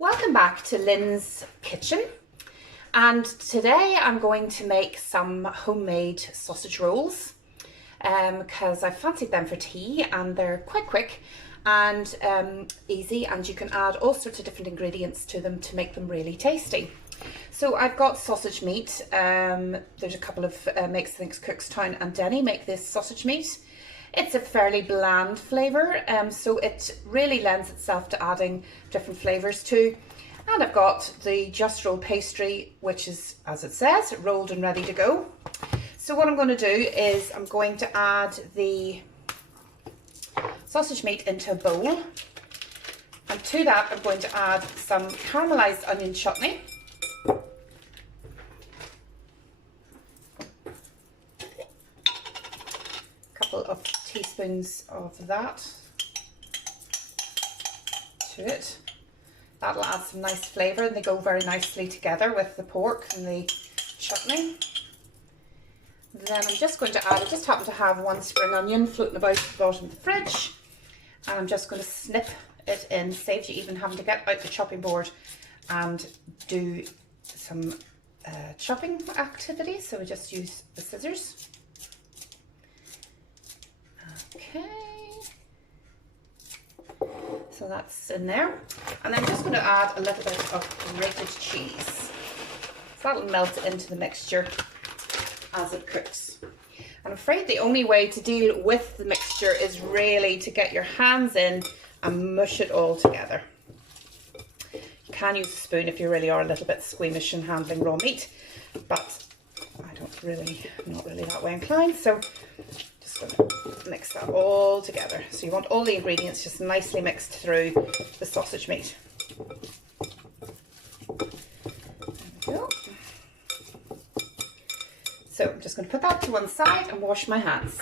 Welcome back to Lynn's kitchen, and today I'm going to make some homemade sausage rolls because I fancied them for tea and they're quite quick and easy, and you can add all sorts of different ingredients to them to make them really tasty. So I've got sausage meat. There's a couple of Makes Things Cookstown and Denny make this sausage meat. It's a fairly bland flavour, so it really lends itself to adding different flavours too. And I've got the just rolled pastry, which is, as it says, rolled and ready to go. So what I'm going to do is I'm going to add the sausage meat into a bowl. And to that I'm going to add some caramelised onion chutney. Of teaspoons of that to it. That'll add some nice flavour and they go very nicely together with the pork and the chutney. Then I'm just going to add, I just happen to have one spring onion floating about at the bottom of the fridge, and I'm just going to snip it in, saves you even having to get out the chopping board and do some chopping activities. So we just use the scissors. Okay, so that's in there, and I'm just going to add a little bit of grated cheese. So that'll melt into the mixture as it cooks. I'm afraid the only way to deal with the mixture is really to get your hands in and mush it all together. You can use a spoon if you really are a little bit squeamish in handling raw meat, but I'm not really that way inclined, so just going to mix that all together. So you want all the ingredients just nicely mixed through the sausage meat. There we go. So I'm just going to put that to one side and wash my hands.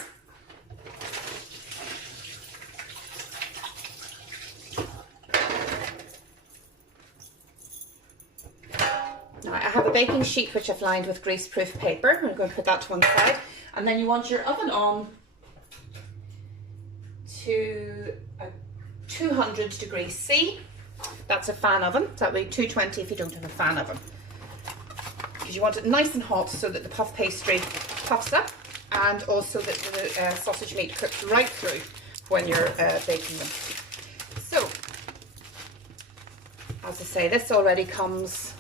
Now I have a baking sheet which I've lined with greaseproof paper. I'm going to put that to one side, and then you want your oven on to 200 degrees C. That's a fan oven. That would be 220 if you don't have a fan oven, because you want it nice and hot so that the puff pastry puffs up, and also that the sausage meat cooks right through when you're baking them. So, as I say, this already comes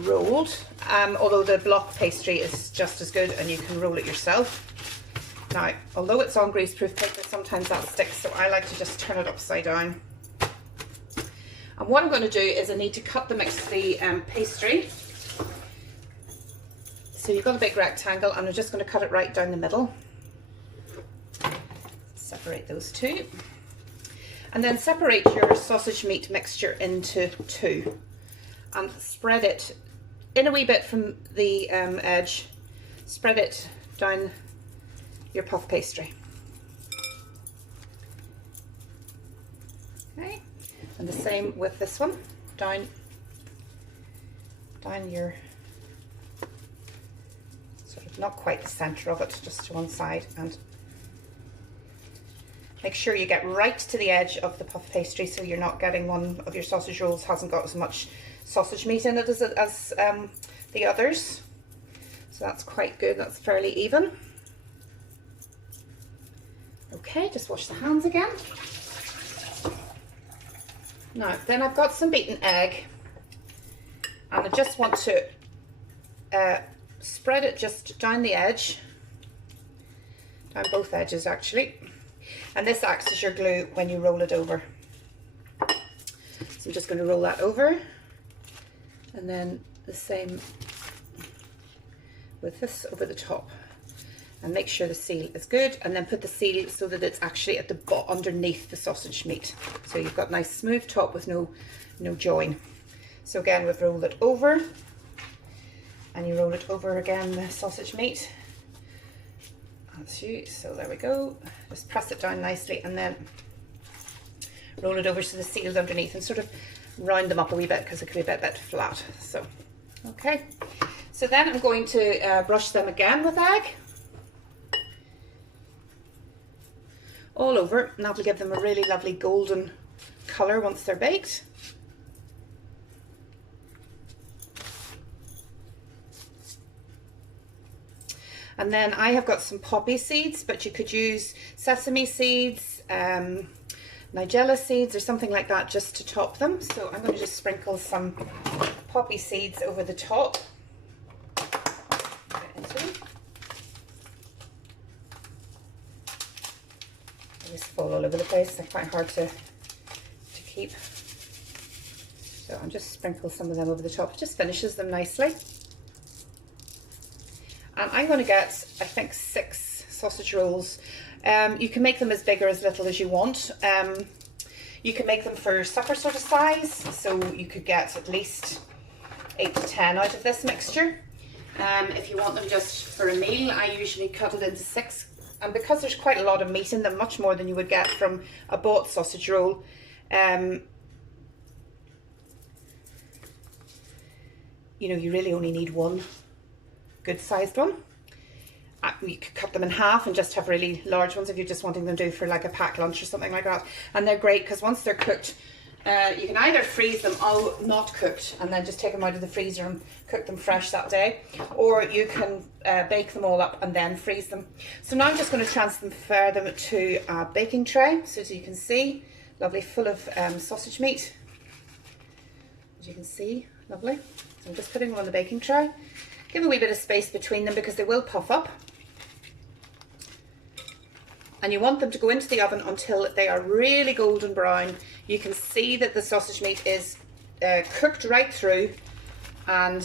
rolled, although the block pastry is just as good and you can roll it yourself. Now, although it's on greaseproof paper, sometimes that sticks, so I like to just turn it upside down. And what I'm going to do is I need to cut the pastry. So you've got a big rectangle, and I'm just going to cut it right down the middle. Separate those two. And then separate your sausage meat mixture into two. And spread it in a wee bit from the edge. Spread it down your puff pastry. Okay, and the same with this one. Down your, sort of not quite the centre of it, just to one side, and make sure you get right to the edge of the puff pastry so you're not getting one of your sausage rolls hasn't got as much sausage meat in it as the others. So that's quite good, that's fairly even. Okay, just wash the hands again. Now, then I've got some beaten egg, and I just want to spread it just down the edge, down both edges actually, and this acts as your glue when you roll it over. So I'm just going to roll that over, and then the same with this over the top, and make sure the seal is good, and then put the seal so that it's actually at the underneath the sausage meat, so you've got nice smooth top with no join. So again, we've rolled it over, and you roll it over again, the sausage meat. That's you. So there we go. Just press it down nicely, and then roll it over so the seal's underneath, and sort of round them up a wee bit because it could be a bit flat. So okay. So then I'm going to brush them again with egg all over, and that'll give them a really lovely golden colour once they're baked. And then I have got some poppy seeds, but you could use sesame seeds, nigella seeds or something like that just to top them. So I'm going to just sprinkle some poppy seeds over the top. Get into them. They just fall all over the place. They're quite hard to keep. So I'll just sprinkle some of them over the top. It just finishes them nicely. And I'm going to get, I think, 6 sausage rolls. You can make them as big or as little as you want. You can make them for supper sort of size, so you could get at least 8 to 10 out of this mixture. If you want them just for a meal, I usually cut it into 6. And because there's quite a lot of meat in them, much more than you would get from a bought sausage roll, you know, you really only need one good sized one. You could cut them in half and just have really large ones if you're just wanting them to do for like a packed lunch or something like that. And they're great because once they're cooked, you can either freeze them all not cooked and then just take them out of the freezer and cook them fresh that day, or you can bake them all up and then freeze them. So now I'm just going to transfer them to a baking tray. So as you can see, lovely, full of sausage meat. As you can see, lovely. So I'm just putting them on the baking tray. Give a wee bit of space between them because they will puff up. And you want them to go into the oven until they are really golden brown. You can see that the sausage meat is cooked right through, and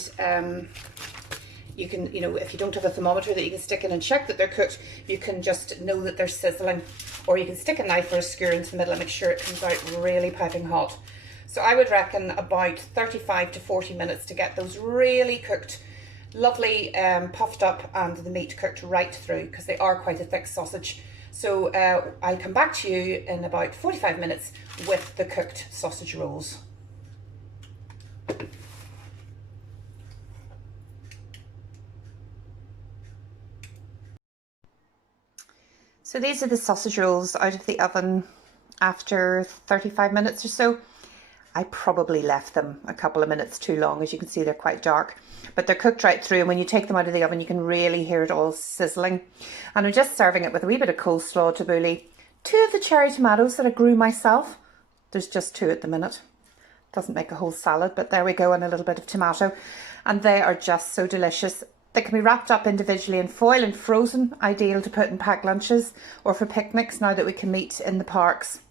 you can, you know, if you don't have a thermometer that you can stick in and check that they're cooked, you can just know that they're sizzling, or you can stick a knife or a skewer into the middle and make sure it comes out really piping hot. So I would reckon about 35 to 40 minutes to get those really cooked, lovely puffed up, and the meat cooked right through, because they are quite a thick sausage. So I'll come back to you in about 45 minutes with the cooked sausage rolls. So these are the sausage rolls out of the oven after 35 minutes or so. I probably left them a couple of minutes too long. As you can see, they're quite dark, but they're cooked right through, and when you take them out of the oven you can really hear it all sizzling. And I'm just serving it with a wee bit of coleslaw tabbouleh, 2 of the cherry tomatoes that I grew myself. There's just 2 at the minute. Doesn't make a whole salad, but there we go, and a little bit of tomato, and they are just so delicious. They can be wrapped up individually in foil and frozen, ideal to put in packed lunches or for picnics now that we can meet in the parks.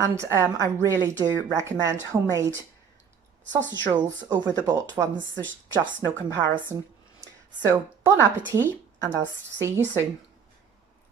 And I really do recommend homemade sausage rolls over the bought ones. There's just no comparison. So bon appetit, and I'll see you soon.